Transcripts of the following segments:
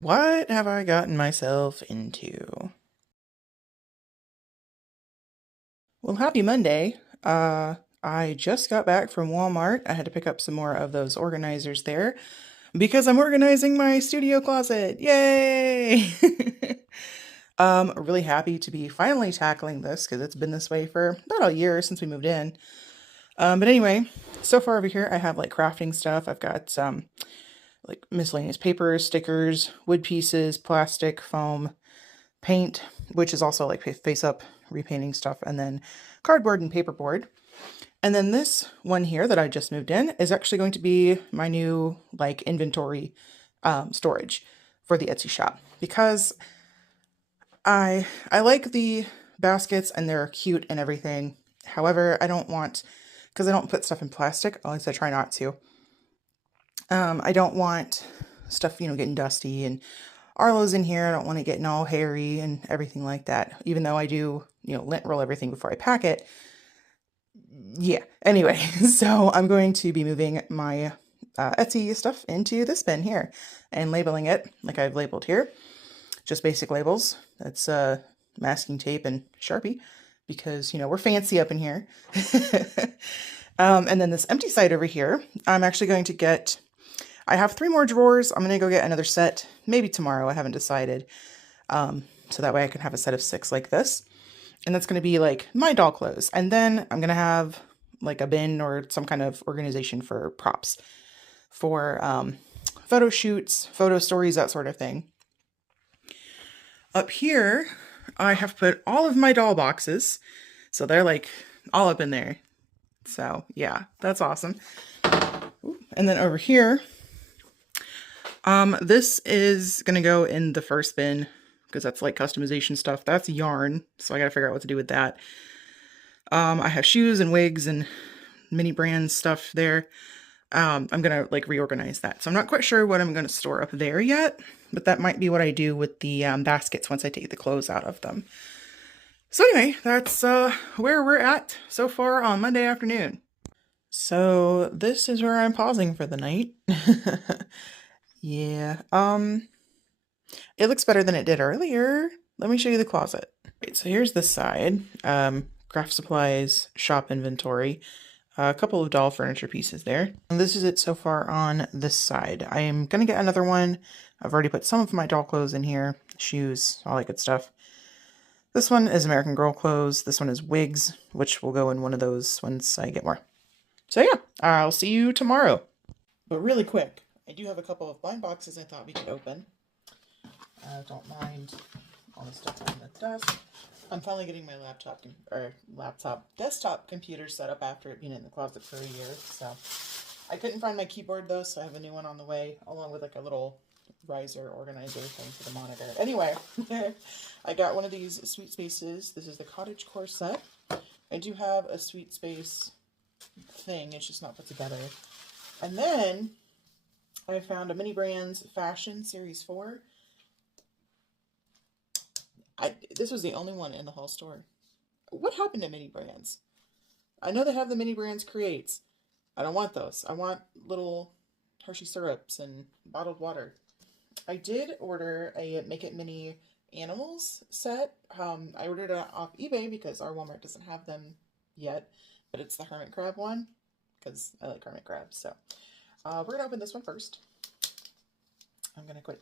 What have I gotten myself into? Well, happy Monday. I just got back from Walmart. I had to pick up some more of those organizers there because I'm organizing my studio closet. Yay! Really happy to be finally tackling this because it's been this way for about a year since we moved in. But anyway, so far over here I have like crafting stuff. I've got like miscellaneous papers, stickers, wood pieces, plastic, foam, paint, which is also like face up repainting stuff, and then cardboard and paperboard. And then this one here that I just moved in is actually going to be my new like inventory storage for the Etsy shop because I like the baskets and they're cute and everything. However, I don't want, because I don't put stuff in plastic, at least I try not to. I don't want stuff, getting dusty, and Arlo's in here. I don't want it getting all hairy and everything like that, even though I do, lint roll everything before I pack it. Yeah, anyway, so I'm going to be moving my Etsy stuff into this bin here and labeling it like I've labeled here. Just basic labels. That's masking tape and Sharpie because, we're fancy up in here. And then this empty side over here, I'm actually going to get, I have 3 more drawers. I'm going to go get another set, maybe tomorrow. I haven't decided. So that way I can have a set of 6 like this. And that's going to be like my doll clothes. And then I'm going to have like a bin or some kind of organization for props for photo shoots, photo stories, that sort of thing. Up here, I have put all of my doll boxes. So they're like all up in there. So yeah, that's awesome. Ooh. And then over here, this is going to go in the first bin because that's like customization stuff. That's yarn, so I gotta figure out what to do with that. I have shoes and wigs and mini brand stuff there. I'm gonna like reorganize that. So I'm not quite sure what I'm gonna store up there yet, but that might be what I do with the baskets once I take the clothes out of them. So anyway, that's where we're at so far on Monday afternoon. So this is where I'm pausing for the night. Yeah, it looks better than it did earlier. Let me show you the closet. Right, so here's the side. Craft supplies, shop inventory, a couple of doll furniture pieces there. And this is it so far on this side. I am gonna get another one. I've already put some of my doll clothes in here, shoes, all that good stuff. This one is American Girl clothes. This one is wigs, which will go in one of those once I get more. So yeah, I'll see you tomorrow. But really quick, I do have a couple of blind boxes I thought we could open. I don't mind all the stuff on the desk. I'm finally getting my desktop computer set up after it being in the closet for a year. So I couldn't find my keyboard though, so I have a new one on the way, along with like a little riser organizer thing for the monitor. Anyway, I got one of these Sweet Spaces. This is the Cottage Core set. I do have a Sweet Space thing, it's just not put together. And then I found a Mini Brands Fashion Series 4. This was the only one in the whole store. What happened to Mini Brands? I know they have the Mini Brands Creates. I don't want those. I want little Hershey syrups and bottled water. I did order a Make It Mini Animals set. I ordered it off eBay because our Walmart doesn't have them yet, but it's the hermit crab one because I like hermit crabs. So we're going to open this one first. I'm going to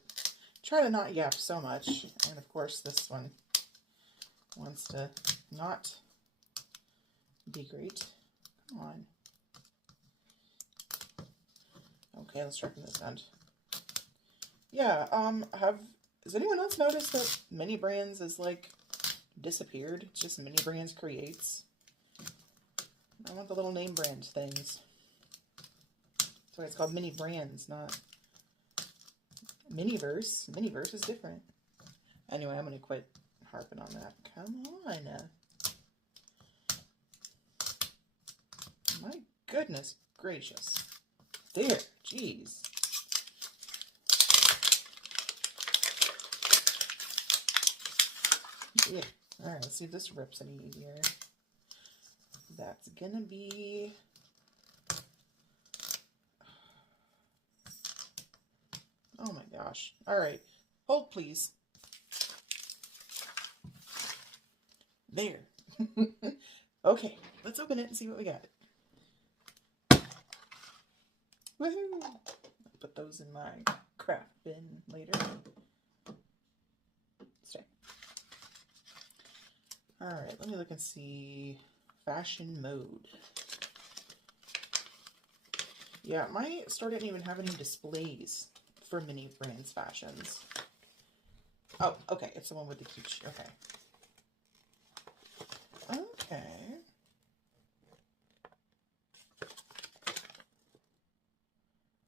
try to not yap so much. And of course, this one wants to not be great. Come on. Okay, let's try from this end. Yeah, has anyone else noticed that Mini Brands is like disappeared? It's just Mini Brands Creates. I want the little name brand things. That's why it's called Mini Brands, not Miniverse. Miniverse is different. Anyway, I'm gonna quit harping on that. Come on. My goodness gracious. There, jeez. Yeah. Alright, let's see if this rips any easier. That's gonna be... Oh my gosh. Alright. Hold, please. There. Okay, let's open it and see what we got. Woohoo! I'll put those in my craft bin later. Stay. Alright, let me look and see. Fashion mode. Yeah, my store didn't even have any displays for Mini Brands fashions. Oh, okay, it's the one with the cute okay. Okay.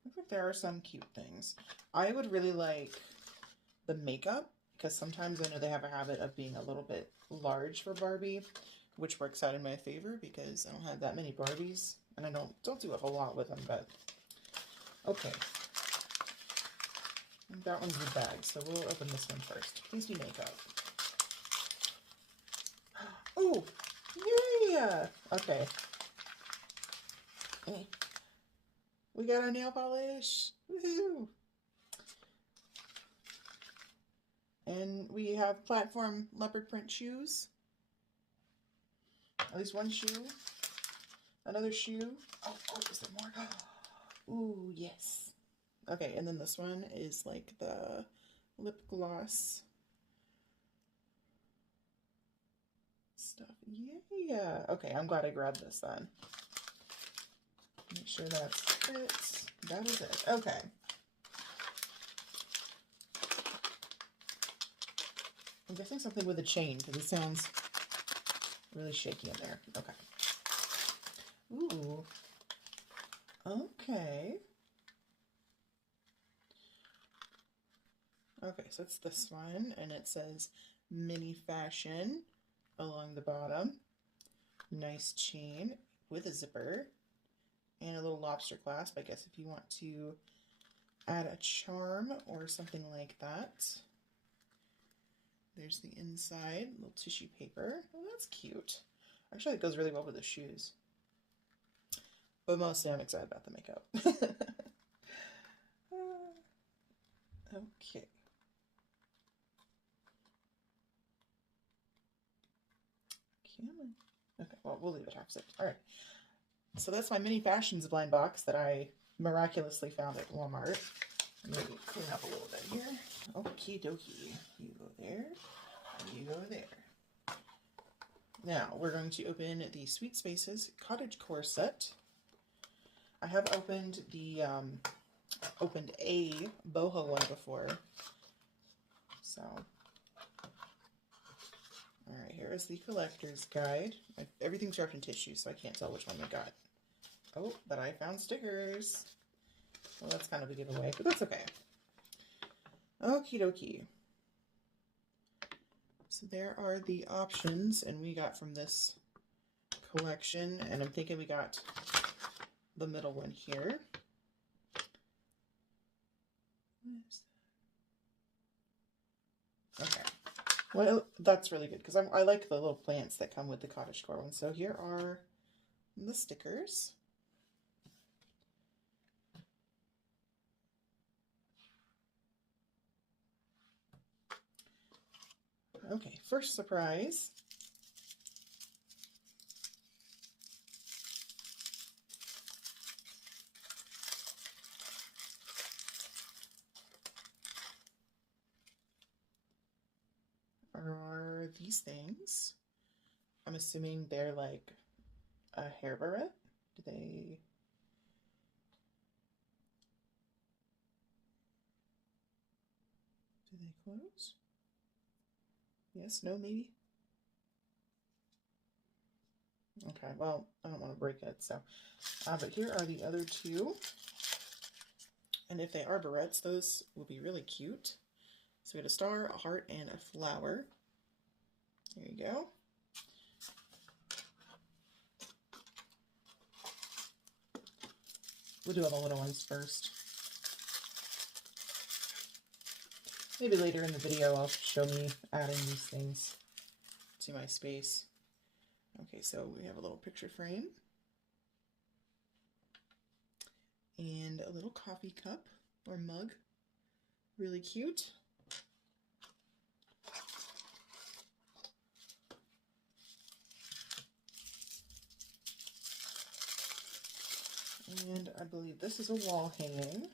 Looks like there are some cute things. I would really like the makeup, because sometimes I know they have a habit of being a little bit large for Barbie, which works out in my favor because I don't have that many Barbies, and I don't do a whole lot with them, but okay. That one's the bag, so we'll open this one first. Please be makeup. Oh, yeah! Okay. We got our nail polish. Woohoo! And we have platform leopard print shoes. At least one shoe. Another shoe. Oh, is there more? Ooh, yes. Okay, and then this one is like the lip gloss stuff. Yeah. Okay, I'm glad I grabbed this then. Make sure that's it. That is it. Okay. I'm guessing something with a chain because it sounds really shaky in there. Okay. Ooh. Okay. Okay, so it's this one, and it says Mini Fashion along the bottom. Nice chain with a zipper and a little lobster clasp, I guess, if you want to add a charm or something like that. There's the inside, little tissue paper. Oh, that's cute. Actually, it goes really well with the shoes. But mostly I'm excited about the makeup. Okay. Okay, well, we'll leave it half zipped. All right. So that's my Mini Fashions blind box that I miraculously found at Walmart. Maybe clean up a little bit here. Okie dokie. You go there, and you go there. Now, we're going to open the Sweet Spaces Cottage Core set. I have opened the, opened a boho one before. So, alright, here is the collector's guide. Everything's wrapped in tissue, so I can't tell which one we got. Oh, but I found stickers. Well, that's kind of a giveaway, but that's okay. Okie dokie. So there are the options, and we got from this collection, and I'm thinking we got the middle one here. Okay. Well, that's really good, because I like the little plants that come with the cottage core one. So here are the stickers. Okay, first surprise. Are these things. I'm assuming they're like a hair barrette. Do they close? Yes, no, maybe? Okay, well, I don't want to break it, so. But here are the other two. And if they are barrettes, those will be really cute. So we had a star, a heart, and a flower. There you go. We'll do all the little ones first. Maybe later in the video I'll show me adding these things to my space. Okay, so we have a little picture frame. And a little coffee cup or mug. Really cute. And I believe this is a wall hanging.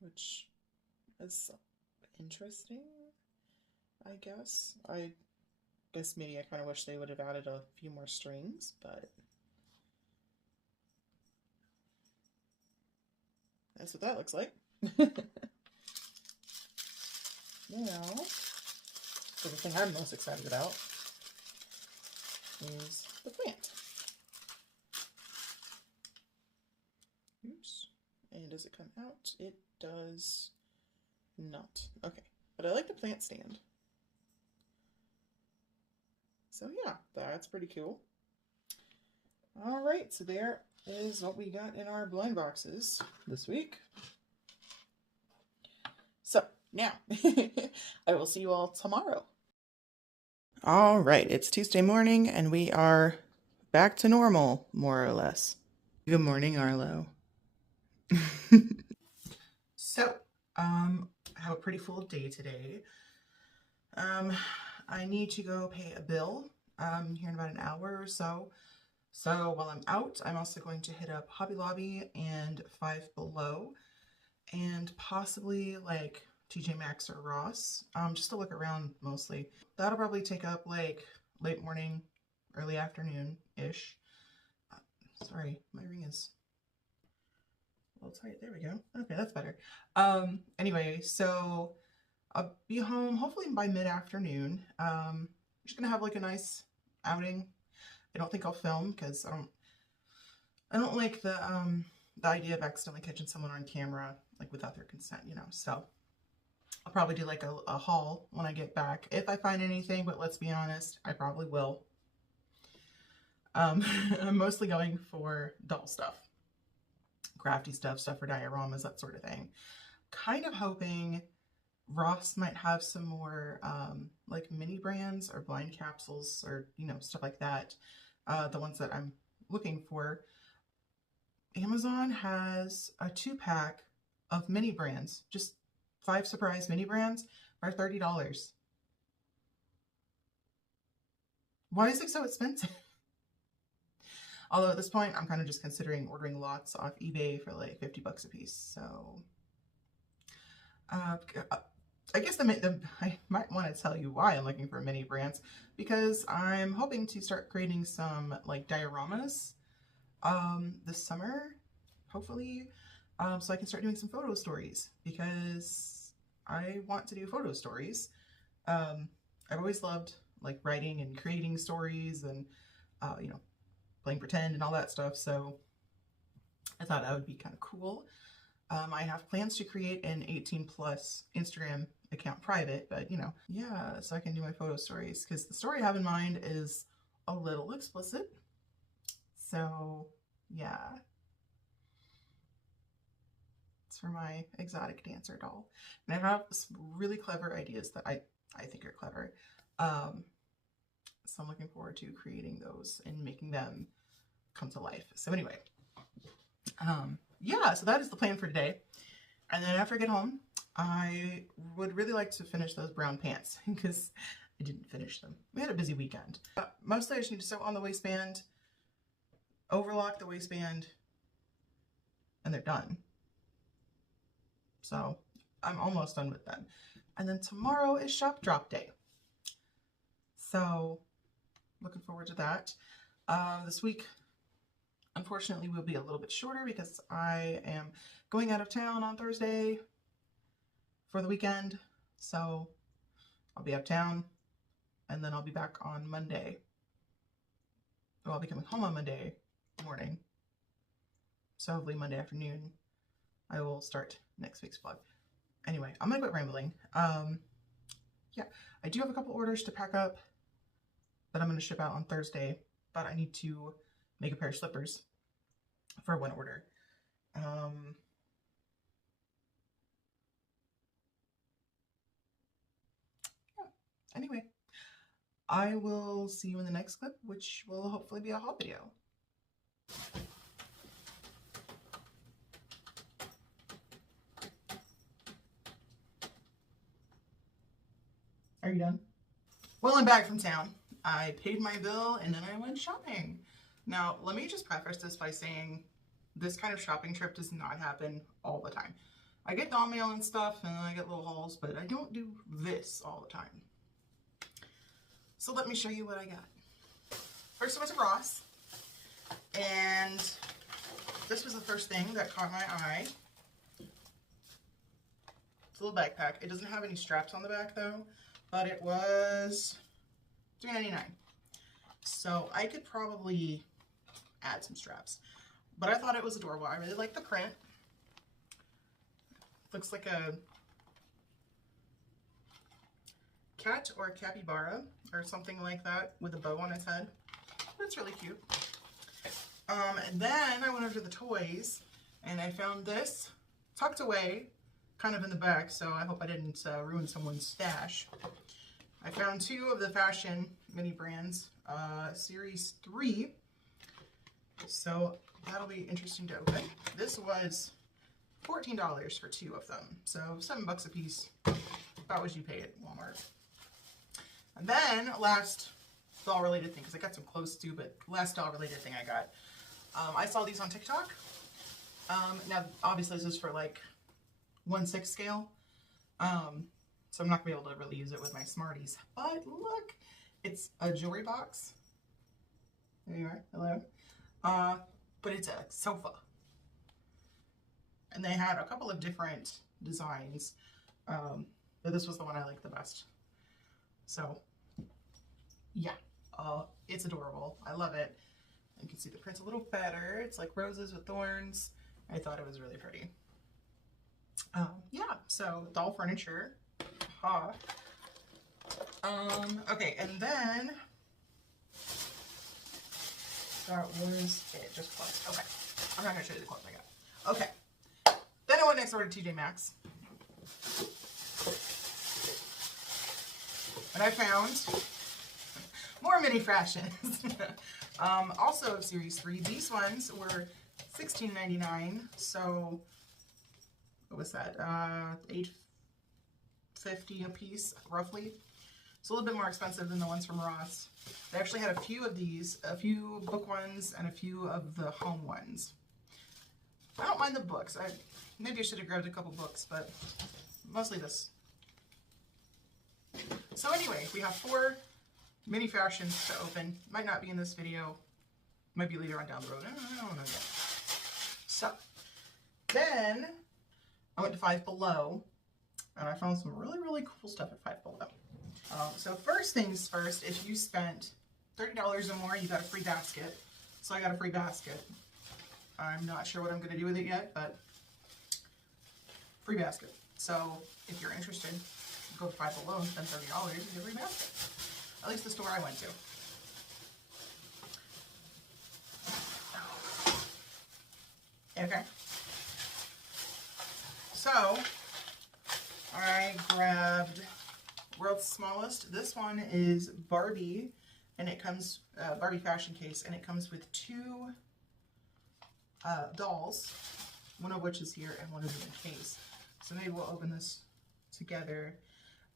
Which is interesting, I guess. I guess maybe I kind of wish they would have added a few more strings, but that's what that looks like. Now, so the thing I'm most excited about is the plant. Oops. And does it come out? It does not. Okay. But I like the plant stand. So yeah, that's pretty cool. All right, so there is what we got in our blind boxes this week. So now, I will see you all tomorrow. All right, it's Tuesday morning and we are back to normal, more or less. Good morning, Arlo. So, I have a pretty full day today. I need to go pay a bill here in about an hour or so. So while I'm out, I'm also going to hit up Hobby Lobby and Five Below and possibly like TJ Maxx or Ross, just to look around mostly. That'll probably take up like late morning, early afternoon-ish. Sorry, my ring is a little tight. There we go. Okay, that's better. Anyway, so I'll be home hopefully by mid-afternoon. I'm just gonna have like a nice outing. I don't think I'll film because I don't like the idea of accidentally catching someone on camera like without their consent, you know. So I'll probably do like a haul when I get back if I find anything, but let's be honest, I probably will. I'm mostly going for doll stuff, crafty stuff for dioramas, that sort of thing. Kind of hoping Ross might have some more like mini brands or blind capsules or, you know, stuff like that. The ones that I'm looking for. Amazon has a 2-pack of mini brands, just 5 surprise mini brands for $30. Why is it so expensive? Although at this point, I'm kind of just considering ordering lots off eBay for like 50 bucks a piece. So, I guess I might want to tell you why I'm looking for mini brands, because I'm hoping to start creating some like dioramas this summer, hopefully, so I can start doing some photo stories, because I want to do photo stories. I've always loved like writing and creating stories and, you know, playing pretend and all that stuff. So I thought that would be kind of cool. I have plans to create an 18+ Instagram account private, but you know, yeah, so I can do my photo stories, because the story I have in mind is a little explicit. So yeah, it's for my exotic dancer doll. And I have some really clever ideas that I think are clever. So I'm looking forward to creating those and making them come to life. So anyway, yeah, so that is the plan for today. And then after I get home, I would really like to finish those brown pants because I didn't finish them. We had a busy weekend. Mostly I just need to sew on the waistband, overlock the waistband, and they're done. So I'm almost done with them. And then tomorrow is shop drop day. So looking forward to that. This week, unfortunately, will be a little bit shorter because I am going out of town on Thursday for the weekend. So I'll be out of town and then I'll be back on Monday. Well, I'll be coming home on Monday morning. So hopefully Monday afternoon, I will start next week's vlog. Anyway, I'm gonna quit rambling. Yeah, I do have a couple orders to pack up that I'm gonna ship out on Thursday, but I need to make a pair of slippers for one order. Yeah. Anyway, I will see you in the next clip, which will hopefully be a haul video. Are you done? Well, I'm back from town. I paid my bill and then I went shopping. Now, let me just preface this by saying this kind of shopping trip does not happen all the time. I get doll mail and stuff and I get little hauls, but I don't do this all the time. So let me show you what I got. First I went to Ross, and this was the first thing that caught my eye. It's a little backpack. It doesn't have any straps on the back though, but it was $3.99. So I could probably add some straps, but I thought it was adorable. I really like the print. Looks like a cat or a capybara or something like that with a bow on its head. It's really cute. And then I went over to the toys and I found this tucked away kind of in the back, so I hope I didn't ruin someone's stash. I found two of the fashion mini brands, series 3, so that'll be interesting to open. This was $14 for 2 of them, so $7 a piece, about what you pay at Walmart. And then last doll related thing, because I got some clothes too, but last doll related thing I got, I saw these on TikTok. Now obviously this is for like 1/6 scale, so I'm not gonna be able to really use it with my Smarties, but look, it's a jewelry box. There you are, hello. But it's a sofa. And they had a couple of different designs, but this was the one I liked the best. So yeah, it's adorable. I love it. You can see the print's a little better. It's like roses with thorns. I thought it was really pretty. Yeah, so doll furniture. Ha. Okay, and then that was it. Just clothes. Okay, I'm not gonna show you the clothes I got. Okay, then I went next door to TJ Maxx, and I found more mini fashions. Also series 3. These ones were $16.99. So what was that? $8.50 a piece, roughly. It's a little bit more expensive than the ones from Ross. They actually had a few of these, a few book ones and a few of the home ones. I don't mind the books. Maybe I should have grabbed a couple books, but mostly this. So anyway, we have 4 mini fashions to open. Might not be in this video. Might be later on down the road. I don't know yet. So then I went to Five Below, and I found some really, really cool stuff at Five Below. So first things first, if you spent $30 or more, you got a free basket. So I got a free basket. I'm not sure what I'm going to do with it yet, but free basket. So if you're interested, go to Five Below and spend $30 and get a free basket. At least the store I went to. Okay. So I grabbed World's Smallest. This one is Barbie, and it comes Barbie fashion case, and it comes with 2 dolls, one of which is here and one is in the case. So maybe we'll open this together.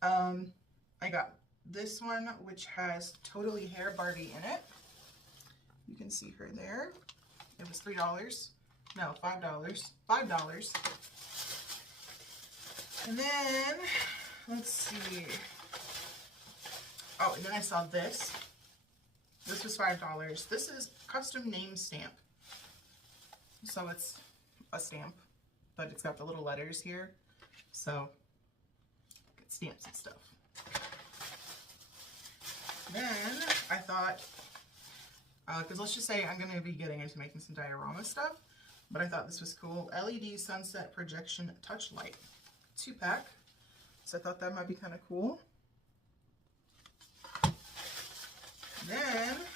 I got this one, which has Totally Hair Barbie in it. You can see her there. It was $3. No, $5. $5. And then, let's see. Oh, and then I saw this. This was $5. This is custom name stamp. So it's a stamp, but it's got the little letters here. So, get stamps and stuff. Then I thought, because let's just say I'm going to be getting into making some diorama stuff, but I thought this was cool. LED Sunset Projection Touch Light 2-pack. So I thought that might be kind of cool. Then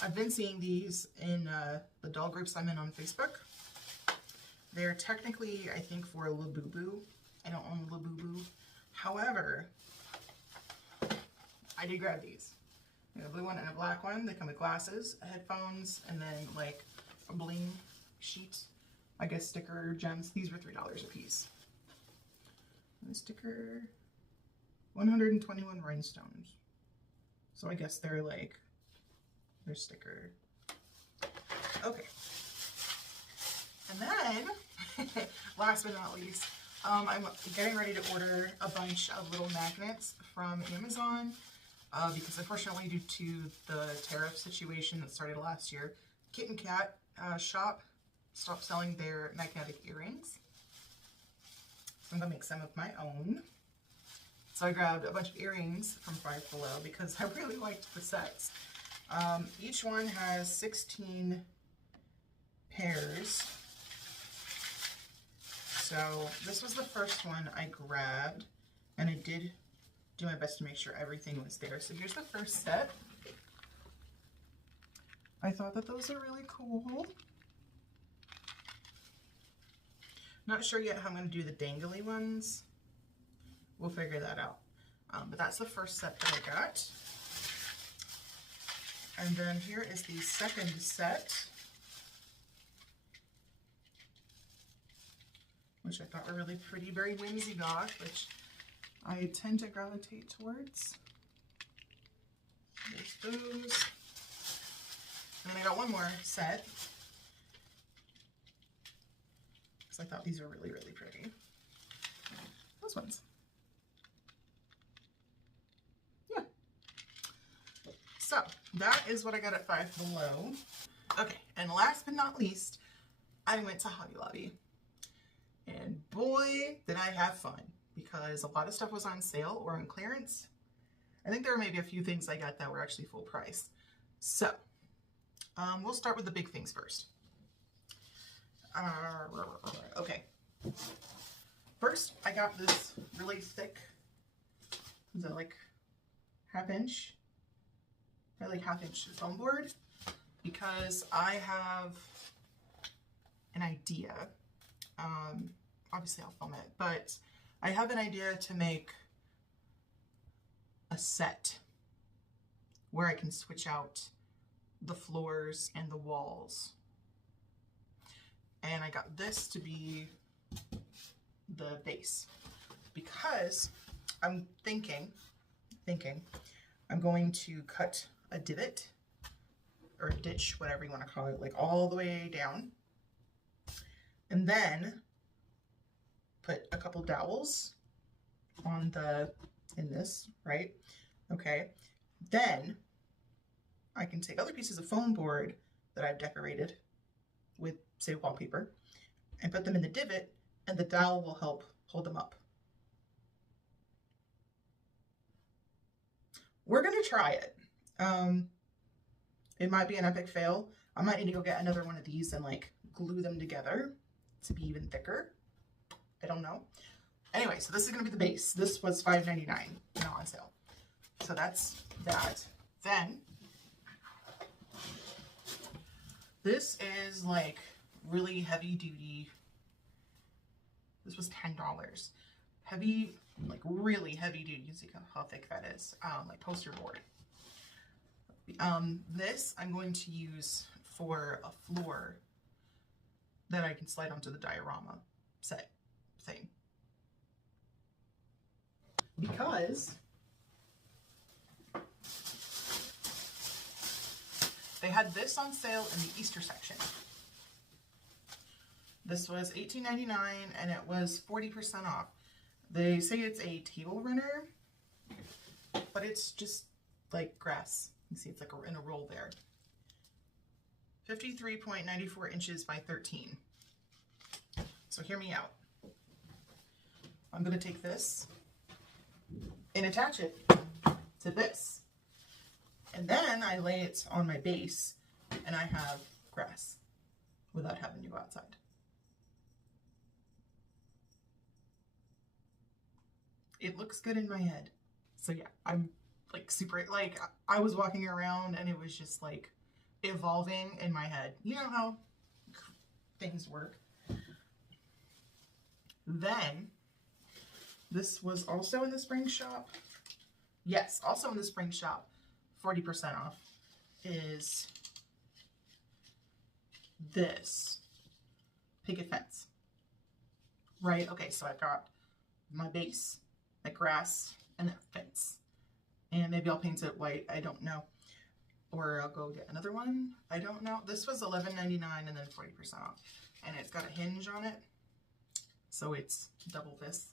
I've been seeing these in the doll groups I'm in on Facebook. They're technically, I think, for Labubu. I don't own Labubu. However, I did grab these. A blue one and a black one. They come with glasses, headphones, and then like a bling sheet. I guess sticker gems. These were $3 a piece. And the sticker. 121 rhinestones. So I guess they're like their sticker. Okay. And then, last but not least, I'm getting ready to order a bunch of little magnets from Amazon because unfortunately due to the tariff situation that started last year, Kit and Kat shop stopped selling their magnetic earrings. So I'm going to make some of my own. So I grabbed a bunch of earrings from Five Below because I really liked the sets. Each one has 16 pairs. So this was the first one I grabbed, and I did do my best to make sure everything was there. So here's the first set. I thought that those are really cool. Not sure yet how I'm going to do the dangly ones. We'll figure that out. But that's the first set that I got. And then here is the second set, which I thought were really pretty, very whimsy goth, which I tend to gravitate towards. There's those. And then I got one more set, because I thought these were really, really pretty. Those ones. Yeah. So that is what I got at Five Below. Okay, and last but not least, I went to Hobby Lobby. And boy, did I have fun, because a lot of stuff was on sale or on clearance. I think there were maybe a few things I got that were actually full price. So, we'll start with the big things first. Okay. First, I got this really thick, is that like half-inch? Probably like half-inch foam board, because I have an idea. Obviously I'll film it, but I have an idea to make a set where I can switch out the floors and the walls. And I got this to be the base, because I'm thinking I'm going to cut a divot or a ditch, whatever you want to call it, like all the way down. And then put a couple dowels on in this, right? Okay. Then I can take other pieces of foam board that I've decorated with, say, wallpaper, and put them in the divot, and the dowel will help hold them up. We're gonna try it. It might be an epic fail. I might need to go get another one of these and like glue them together to be even thicker. I don't know. Anyway, so this is gonna be the base. This was $5.99 now on sale. So that's that. Then this is like really heavy duty. This was $10. Heavy, like really heavy duty. You can see how thick that is. Like poster board. This I'm going to use for a floor that I can slide onto the diorama set thing. Because they had this on sale in the Easter section. This was $18.99 and it was 40% off. They say it's a table runner, but it's just like grass. You see it's like in a roll there. 53.94 inches by 13. So hear me out. I'm going to take this and attach it to this. And then I lay it on my base and I have grass without having to go outside. It looks good in my head. So yeah, I'm like super, like I was walking around and it was just like evolving in my head. You know how things work. Then this was also in the spring shop. Yes, also in the spring shop, 40% off, is this picket fence. Right, okay, so I've got my base, the grass, and it fits. And maybe I'll paint it white, I don't know. Or I'll go get another one, I don't know. This was $11.99 and then 40% off. And it's got a hinge on it, so it's double this.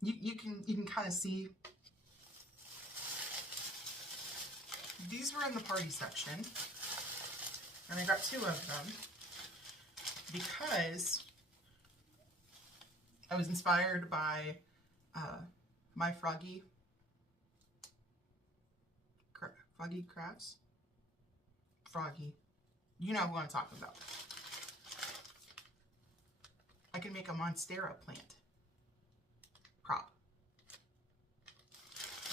You can kind of see. These were in the party section, and I got 2 of them because I was inspired by my Froggy Crafts. Froggy. You know who I'm talking about. I can make a Monstera plant prop.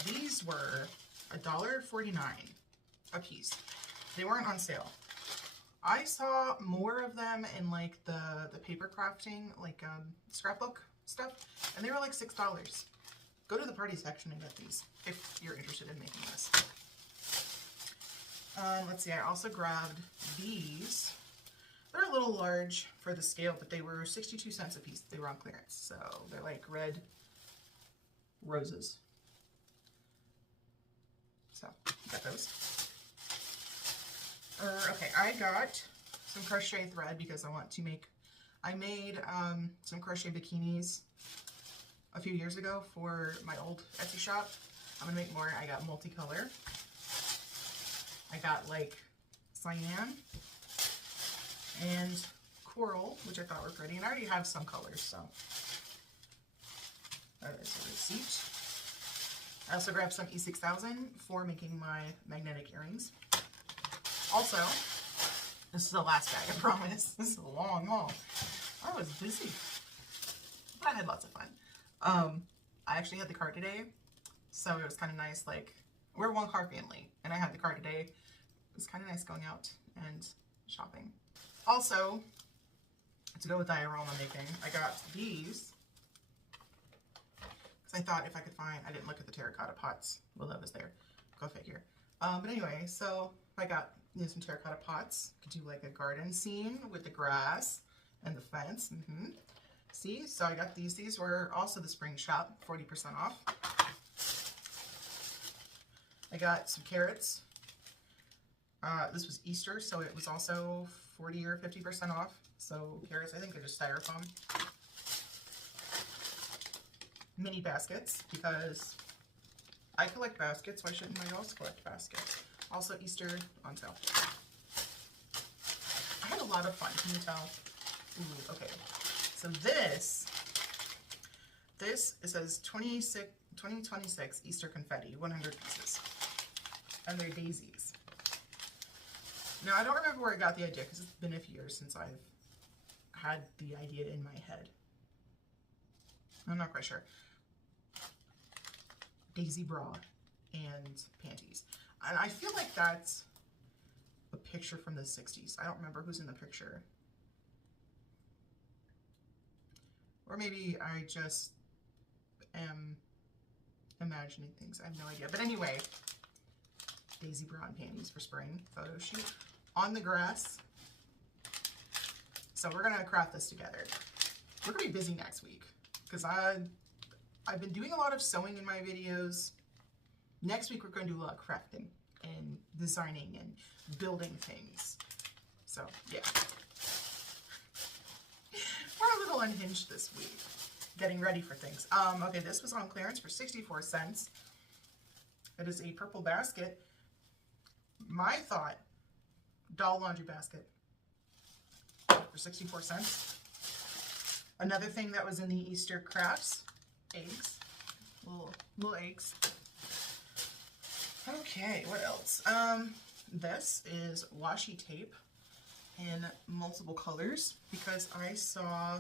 These were $1.49 a piece. They weren't on sale. I saw more of them in like the paper crafting, like scrapbook stuff, and they were like $6. Go to the party section and get these if you're interested in making this. Let's see, I also grabbed these. They're a little large for the scale, but they were 62 cents a piece. They were on clearance, so they're like red roses. So, got those. Okay, I got some crochet thread because I want to make, I made some crochet bikinis a few years ago for my old Etsy shop. I'm gonna make more. I got multicolor. I got like cyan and coral, which I thought were pretty, and I already have some colors, so that is a receipt. I also grabbed some E6000 for making my magnetic earrings. Also, this is the last bag, I promise. This is a long haul. I was busy, but I had lots of fun. I actually had the car today, so it was kind of nice. Like, we're a one-car family, and I had the car today. It was kind of nice going out and shopping. Also, to go with diorama making, I got these. Because I thought if I could find, I didn't look at the terracotta pots. Well, that was there. Go figure. But anyway, so I got some terracotta pots. Could do like a garden scene with the grass and the fence. See, so I got these. These were also the spring shop, 40% off. I got some carrots. This was Easter, so it was also 40 or 50% off. So carrots, I think they're just styrofoam. Mini baskets, because I collect baskets. Why shouldn't I also collect baskets? Also Easter on sale. I had a lot of fun, can you tell? Ooh, okay. So this, it says 2026 Easter confetti, 100 pieces. And they're daisies. Now, I don't remember where I got the idea because it's been a few years since I've had the idea in my head. I'm not quite sure. Daisy bra and panties. And I feel like that's a picture from the 60s. I don't remember who's in the picture. Or maybe I just am imagining things. I have no idea. But anyway, Daisy bra and panties for spring photo shoot on the grass. So we're gonna craft this together. We're gonna be busy next week because I've been doing a lot of sewing in my videos. Next week we're gonna do a lot of crafting and designing and building things. So yeah, we're a little unhinged this week, getting ready for things. Okay, this was on clearance for 64 cents. It is a purple basket. My thought, doll laundry basket for 64 cents. Another thing that was in the Easter crafts, eggs, little eggs. Okay, what else? This is washi tape in multiple colors because I saw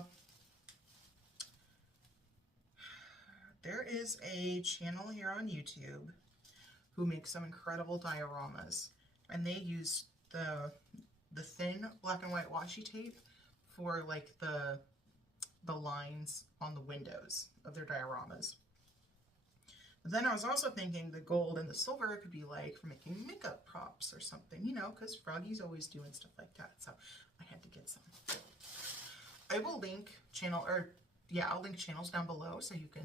there is a channel here on YouTube who makes some incredible dioramas, and they use the thin black and white washi tape for like the lines on the windows of their dioramas. But then I was also thinking the gold and the silver could be like for making makeup props or something, you know, because Froggy's always doing stuff like that. So I had to get some. I will link channel or yeah, I'll link channels down below so you can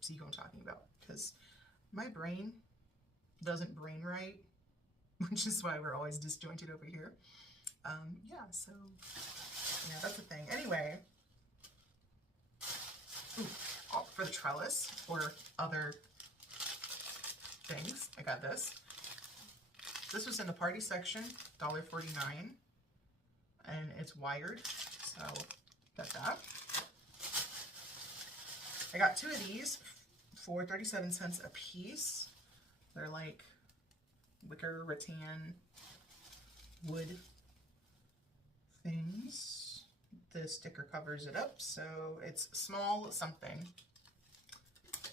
see who I'm talking about, because my brain doesn't brain right, which is why we're always disjointed over here. Yeah, so yeah, that's the thing. Anyway, ooh, for the trellis or other things, I got this. This was in the party section, $1.49, and it's wired, so got that. I got 2 of these for 37 cents a piece. They're like wicker rattan wood things. The sticker covers it up, so it's small something.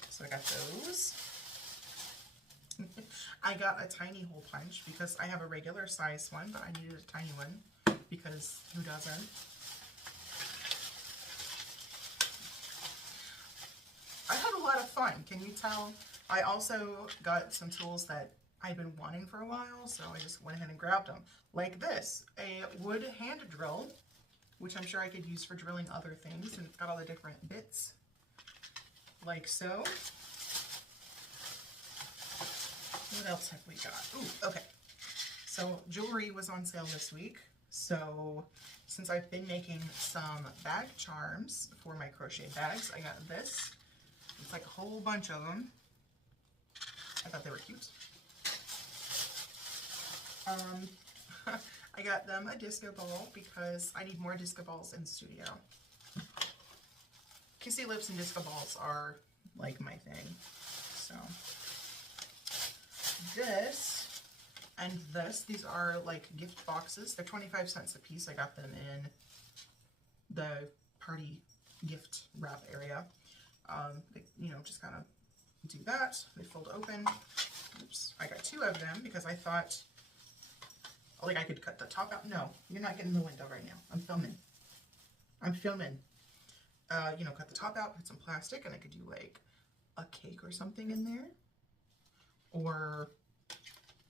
So I got those. I got a tiny hole punch because I have a regular size one, but I needed a tiny one because who doesn't? I had a lot of fun. Can you tell? I also got some tools that I've been wanting for a while, so I just went ahead and grabbed them. Like this, a wood hand drill, which I'm sure I could use for drilling other things, and it's got all the different bits, like so. What else have we got? Ooh, okay. So jewelry was on sale this week. So since I've been making some bag charms for my crochet bags, I got this. It's like a whole bunch of them. I thought they were cute. I got them a disco ball because I need more disco balls in the studio. Kissy lips and disco balls are like my thing. So this and this, these are like gift boxes. They're 25 cents a piece. I got them in the party gift wrap area. You know, just kind of do that. They fold open. Oops. I got 2 of them because I thought, like, I could cut the top out. No, you're not getting in the window right now. I'm filming. You know, cut the top out, put some plastic, and I could do like a cake or something in there. Or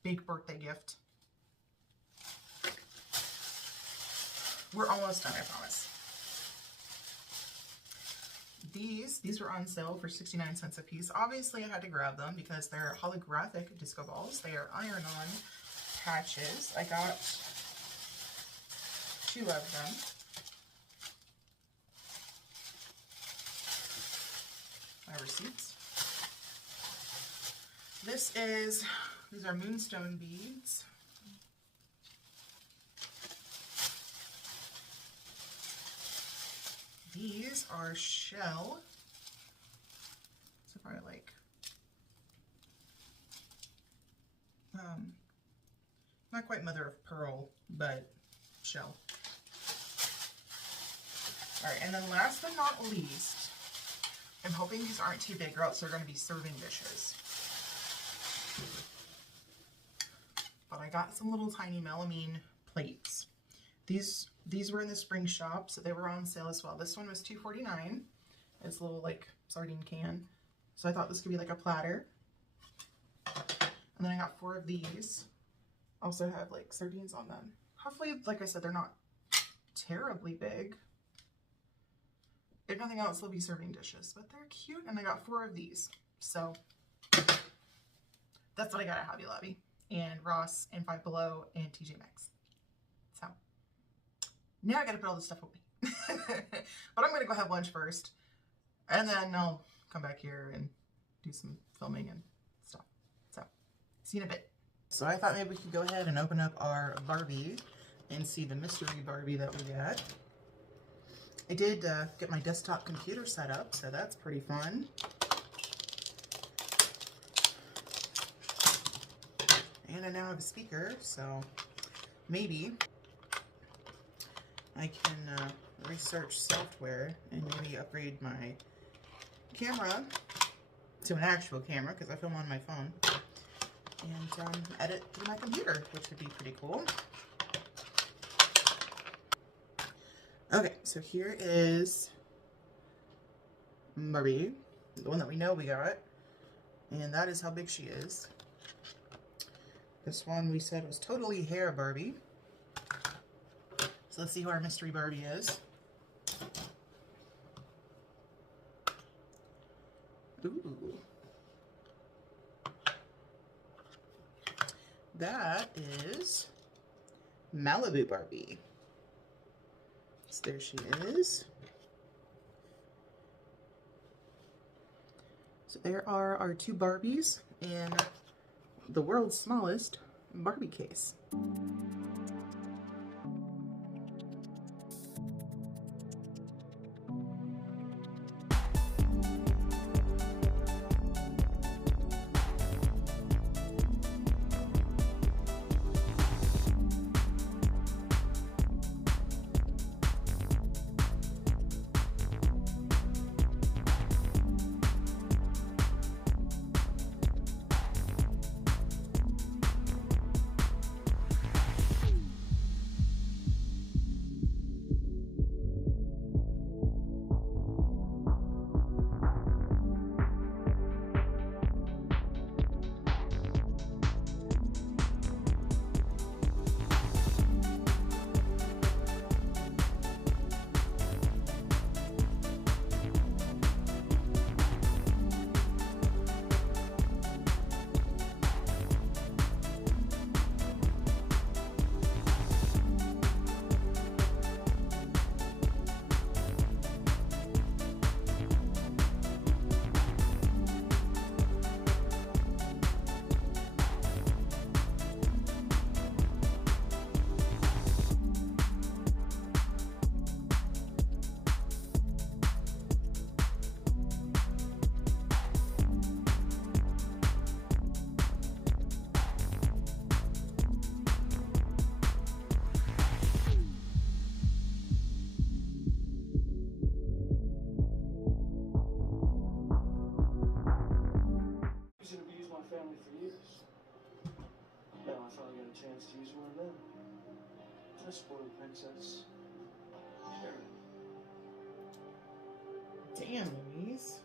big birthday gift. We're almost done, I promise. These were on sale for 69 cents a piece. Obviously, I had to grab them because they're holographic disco balls. They are iron-on patches. I got 2 of them. My receipts. These are moonstone beads. These are shell. So probably like, not quite mother of pearl, but shell. All right, and then last but not least, I'm hoping these aren't too big or else they're going to be serving dishes. But I got some little tiny melamine plates. These were in the spring shop, so they were on sale as well. This one was $2.49. It's a little like sardine can. So I thought this could be like a platter. And then I got 4 of these. Also have like sardines on them. Hopefully, like I said, they're not terribly big. If nothing else, they'll be serving dishes, but they're cute. And I got 4 of these. So that's what I got at Hobby Lobby and Ross and Five Below and TJ Maxx. So now I gotta put all this stuff away. But I'm gonna go have lunch first, and then I'll come back here and do some filming and stuff. So see you in a bit. So I thought maybe we could go ahead and open up our Barbie and see the mystery Barbie that we got. I did get my desktop computer set up, so that's pretty fun. And I now have a speaker, so maybe I can research software and maybe upgrade my camera to an actual camera, because I film on my phone, and edit through my computer, which would be pretty cool. Okay, so here is Barbie, the one that we know we got, and that is how big she is. This one we said was totally hair Barbie. So let's see who our mystery Barbie is. Ooh. That is Malibu Barbie. So there she is. So there are our two Barbies in the world's smallest Barbie case. Chance to use one of them. A spoiled princess. Damn, Louise.